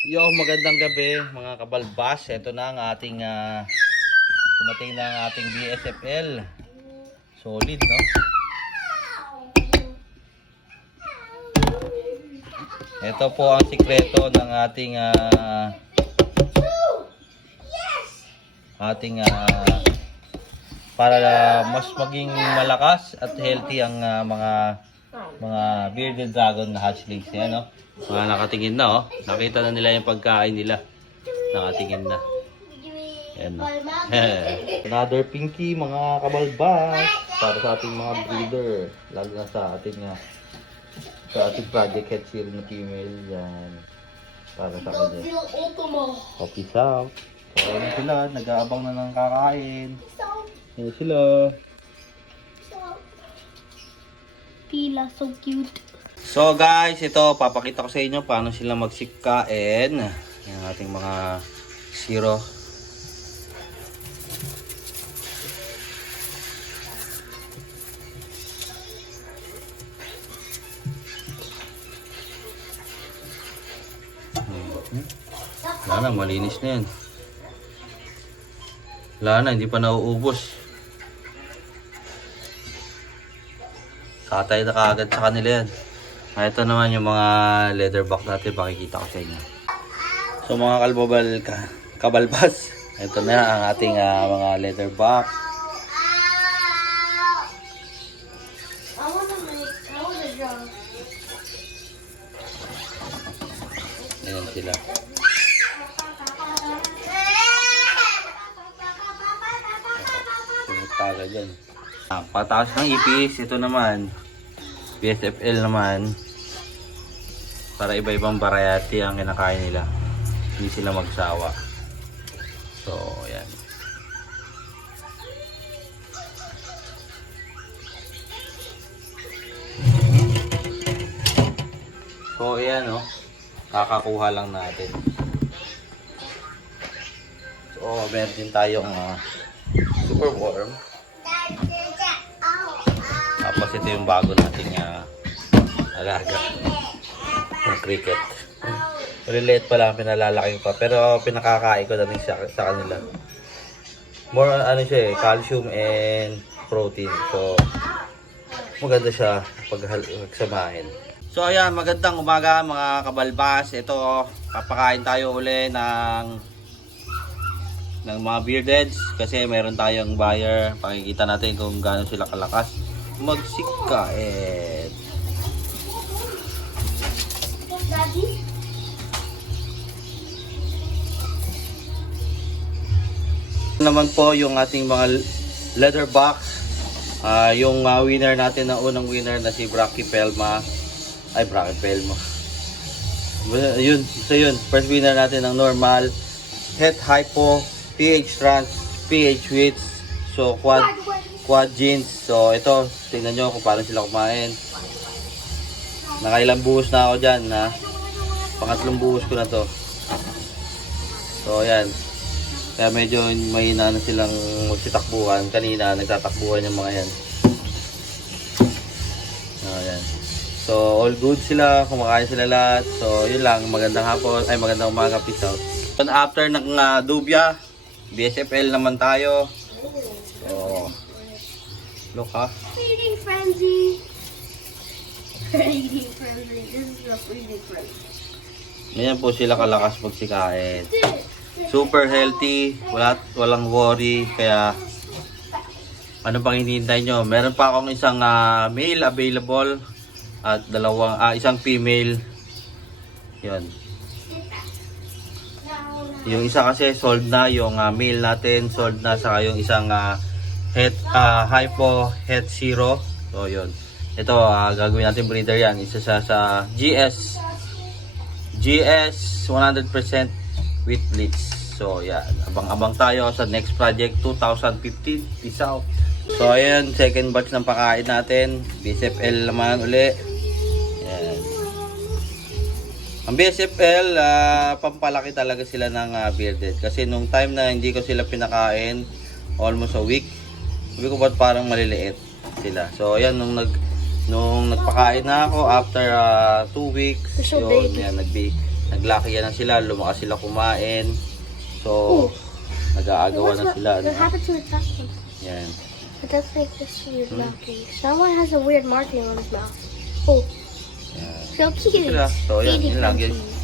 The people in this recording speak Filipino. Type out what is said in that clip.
Yo, magandang gabi mga kabalbas. Ito na ang ating dumating na ang ating BSFL. Solid, no? Ito po ang sikreto ng ating para mas maging malakas at healthy ang mga bearded dragon na hatchlings. Yan, no? Mga nakatingin na, oh. Nakita na nila yung pagkain nila. Nakatingin na. Yan, no? Another pinky, mga kabalbas. Para sa ating mga breeder. Lalo na sa ating project head zero na female. Yan. Para sa kanya. So, peace out. So, ayun sila. Nag-aabang na ng kakain. Ayun sila. Pila, so cute. So guys, ito papakita ko sa inyo paano sila magsikain. Yung ating mga zero. Wala na, malinis na yan. Wala na, hindi pa nauubos. Katay na kaagad sa kanila yan. Ito naman yung mga leatherback natin, pakikita ko sa inyo. So mga kabalbas, ito na ang ating mga leatherback. Ayan sila. Taga dyan. Pataas ng ipis, ito naman BSFL naman, para iba-ibang variety ang kinakain nila, hindi sila magsawa. So yan. So ayan, oh, kakakuha lang natin. So meron din tayong super warm. Tapos ito yung bago nating alaga, yung cricket. Relate pa lang, pinalalaki pa, pero pinakakain ko na rin sa kanila. More ano siya, calcium and protein. So maganda siya pag samahin. So ayan, magandang umaga mga kabalbas. Ito, papakain tayo uli ng mga beardeds kasi meron tayong buyer. Pakikita natin kung gaano sila kalakas magsikain. Naman po yung ating mga leather box. Yung winner natin na unang winner na si Bracky Pelma. Ay, Bracky Pelma. Yun, so yun, first winner natin ng normal, het hypo, pH trans, pH width, so quad jeans. So ito, tingnan nyo kung paano sila kumain. Nakailang buhos na ako dyan, ha? Pangatlong buhos ko na to. So ayan, kaya medyo mahina na silang magsitakbuhan. Kanina nagtatakbuhan yung mga yan. Ayan. So all good sila, kumakain sila lahat. So yun lang, magandang hapon, ay magandang umaga, peace out. After ng dubya, BSFL naman tayo. So look, ha? Feeding frenzy. Feeding frenzy. This is a feeding frenzy. Ganyan po sila kalakas magsikain. Super healthy, walang worry. Kaya ano pang hinihintay nyo? Meron pa akong isang male available at isang female. Yun. Yung isa kasi sold na, yung male natin sold na, saka yung isang hypo het zero. So yun, ito gagawin natin breeder yan. Isa sa GS 100% with bleach. So yan, abang-abang tayo sa next project 2015. Peace out. So ayan, second batch ng pakain natin, BSFL naman uli. Yan. Ang BSFL, pampalaki talaga sila ng bearded, kasi nung time na hindi ko sila pinakain almost a week, sabi ko ba't parang maliliit sila. So ayan, nung nagpakain na ako after 2 weeks, yun, yan, Naglaki na sila, lumakas sila kumain. So, nag-aagawan na sila. What happened to the last one? Yan. It looks like this weird marking. Someone has a weird marking on his mouth. Oh, Yan. so cute. Sila. So, yan. Baby Yun lang. Frenchie.